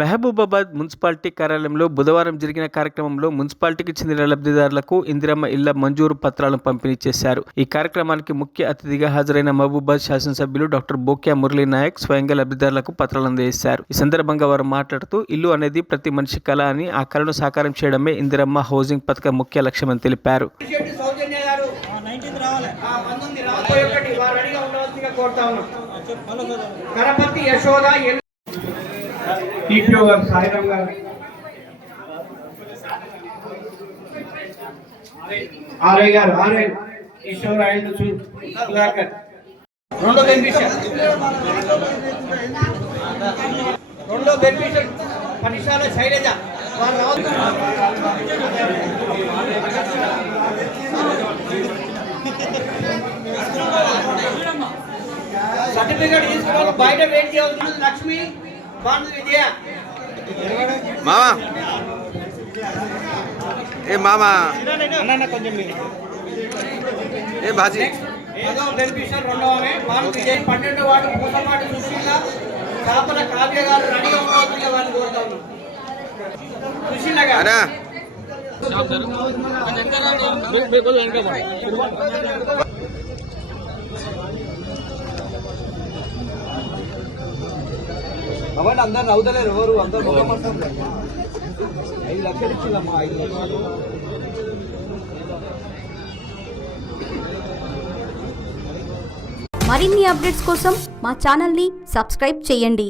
Mahabubabad municipality కార్యాలయంలో బుధవారం జరిగిన కార్యక్రమంలో మున్సిపాలిటీకి చెందిన లబ్ధిదారులకు ఇందిరమ్మ ఇళ్ల మంజూరు పత్రాలను పంపిణీ చేశారు. ఈ కార్యక్రమానికి ముఖ్య అతిథిగా హాజరైన మహబూబాబాద్ శాసనసభ్యులు డాక్టర్ బోక్యా మురళీ నాయక్ స్వయంగా లబ్ధిదారులకు పత్రాలు అందజేశారు. ఈ సందర్భంగా వారు మాట్లాడుతూ ఇల్లు అనేది ప్రతి మనిషి కళ అని, ఆ కళను సాకారం చేయడమే ఇందిరమ్మ హౌసింగ్ పథకం ముఖ్య లక్ష్యమని తెలిపారు. సాయిరామ్ గారు, ఆర్ఐ గారు, ఆర్ఐ ఈశ్వర్ ఆయన సుధాకర్, రెండో బెనిఫిషియర్ పనిశాల శైలజ వారు రావాలి. సర్టిఫికేట్ తీసుకోవాలి, బయట వెయిట్ చేయాల్సిన లక్ష్మి విజయ మామా ఏ మామా కొంచెం ఏ బాజీ బెనిఫిషియర్ రెండవ 12 వార్డు పూసపాటి సుశీల కాపల కావ్య గారు రెడీగా ఉండాల్సిందిగా వారిని కోరుతా ఉన్నాం. సుశీల గారు కాబట్టి అందరు నవ్వుతలేరు, ఎవరు అందరు 5 లక్షలు ఇచ్చిందమ్మా. 5 లక్షలు మరిన్ని అప్డేట్స్ కోసం మా ఛానల్ని సబ్స్క్రైబ్ చేయండి.